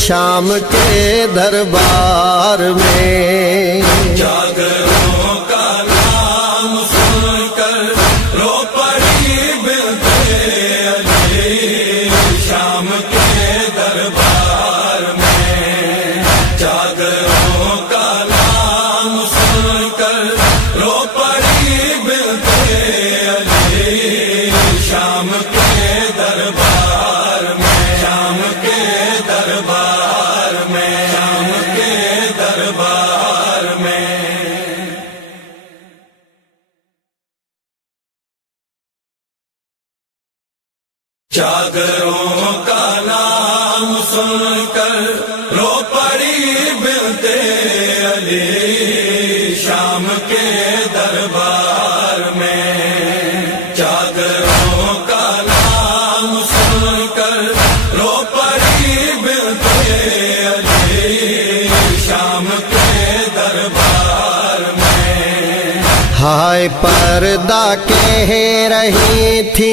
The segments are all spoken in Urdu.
شام کے دربار میں جاگروں کا نام سن کر رو پڑی بنتے علی شام کے دربار میں جاگروں کا نام سن کر رو پڑی بنتے علی شام کے دربار میں شام کے دربار میں شام کے دربار میں جاگروں کا نام سن کر رو پڑی بنتے علی شام کے دربار میں جاگروں کا نام سن کر رو پڑی بنتے علی شام کے دربار میں ہائے پردہ کہہ رہی تھی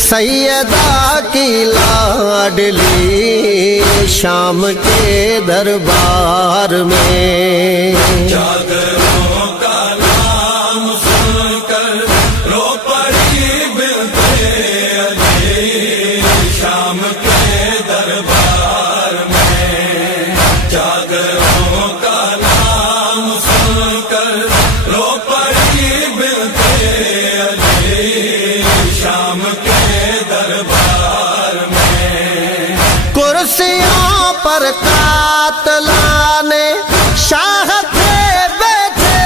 سیدہ کی لاڈلی شام کے دربار میں جاگروں کا نام سن کر رو پڑی بنتے علی شام کے دربار میں جاگروں کا نام سن کر رو پڑی بنتے علی شام کے دربار میں کرسیوں پر قاتلان شاہ تھے بیٹھے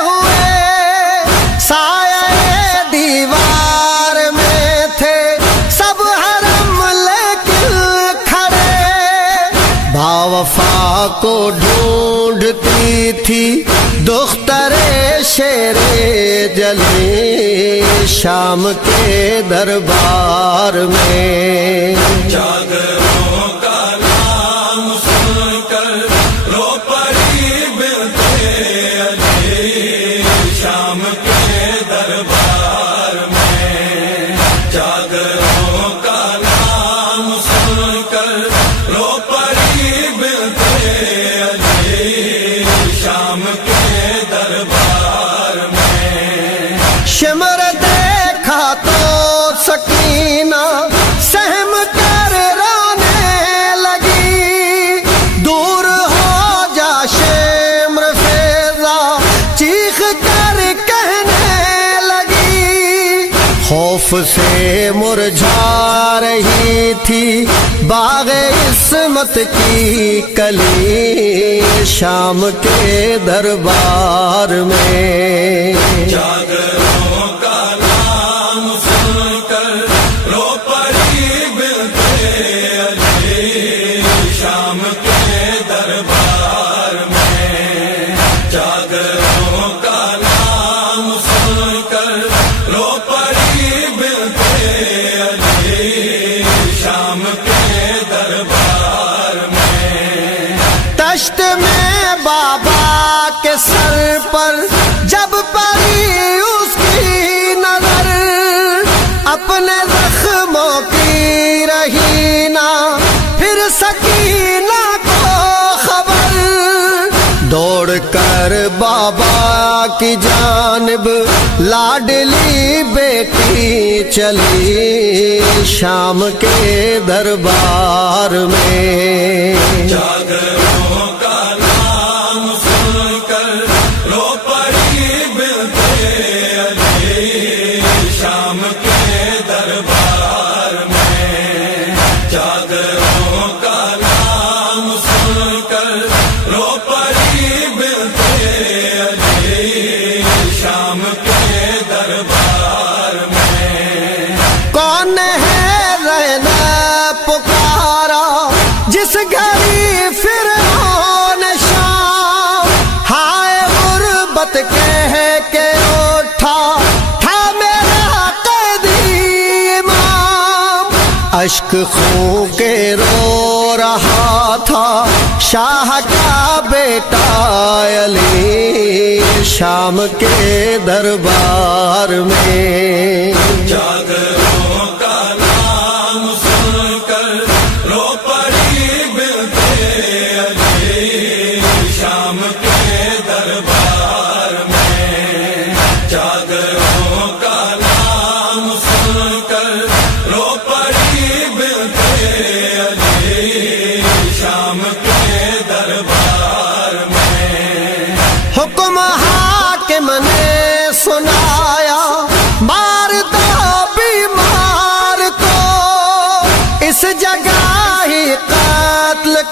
ہوئے سایہ دیوار میں تھے سب حرم لیکن کھڑے باوفا کو ڈھونڈتی تھی دختر شیر جلی شام کے دربار میں جاگروں کا نام سن کر رو پڑی بنتے علی شام کے دربار میں جاگروں کا نام سن کر رو پڑی بنتے علی شام کے دربار میں شمر دیکھا تو سکینہ سہم کر رونے لگی دور ہو جا شمر فیضا چیخ کر کہنے لگی خوف سے مرجھا رہی تھی باغ عصمت کی کلی شام کے دربار میں جاگروں کا نام سن کر رو پڑی بنتے علی شام کے دربار میں جاگروں کا نام سن کر رو پڑی بنتے علی شام کے دربار میں تشت میں بابا کے سر پر جب پڑی اس کی نظر اپنے زخموں کی رہی نہ پھر سکینہ کو خبر دوڑ کر بابا کی جانب لاڈلی بیٹی چلی شام کے دربار میں جاگروں کا نام سن کر رو پڑی بنتے علی شام کے دربار میں جاگروں کا نام سن کر رو پڑی بنتے علی شام کے دربار میں کون ہے رہنا پکارا جس گھڑی فرعون شام ہائے غربت کہہ کے اٹھا تھا میرا قیدی امام اشک خون کے رو رہا تھا شاہ کا بیٹا علی شام کے دربار میں جاگروں کا نام سن کر رو پڑی بنتے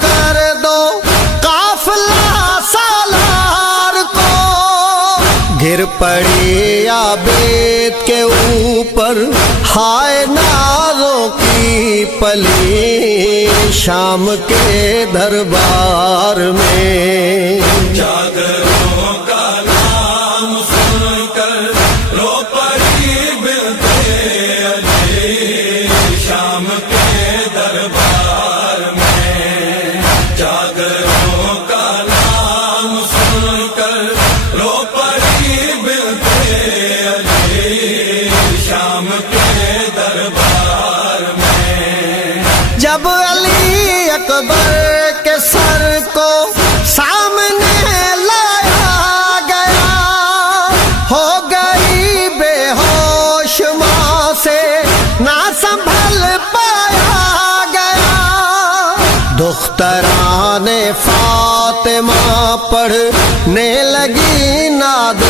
کر دو قافلہ سالار کو، گر پڑی عابد کے اوپر ہائے نازوں کی پلی شام کے دربار میں۔ چادروں کا نام سن کر رو پڑی بنتے علی شام کے دربار میں، چادروں کا نام سن کر رو پڑی بنتے علی شام کے دربار میں۔ جب علی اکبر کے سر کو سامنے لایا گیا، ہو گئی بے ہوش ماں سے نہ سنبھل پایا گیا، دختران فاطمہ پڑھنے لگی ناد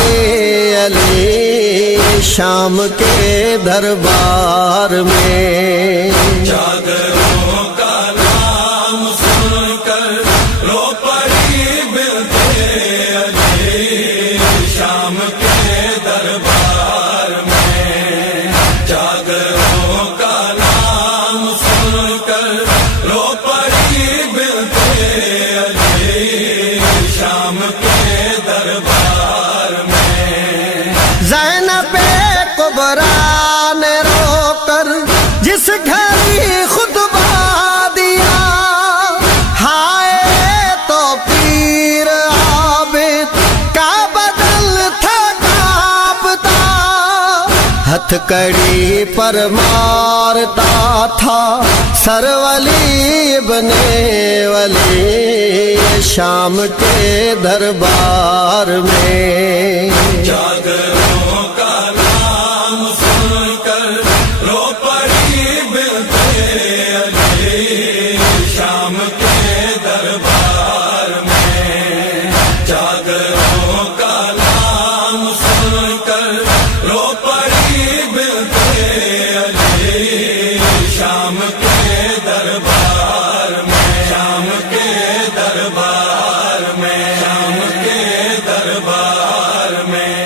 علی شام کے دربار میں۔ چادروں کا نام سن کر رو پڑی بنتے علی شام کے دربار میں، چادروں کا نام سن کر رو پڑی بنتے علی شام کے دربار میں۔ زینب کبریٰ نے رو کر جس گھڑی خطبہ دیا، ہائے تو پیر عابد کا بدل تھا کانپتا، ہتھ کڑی پر مارتا تھا سر ولی ابن ولی شام کے دربار میں۔ چادروں کا نام سن کر رو پڑی بنتے علی شام کے دربار میں، چادروں کا نام سن کر رو پڑی بنتے علی شام کے دربار میں، شام کے دربار میں، شام کے دربار میں۔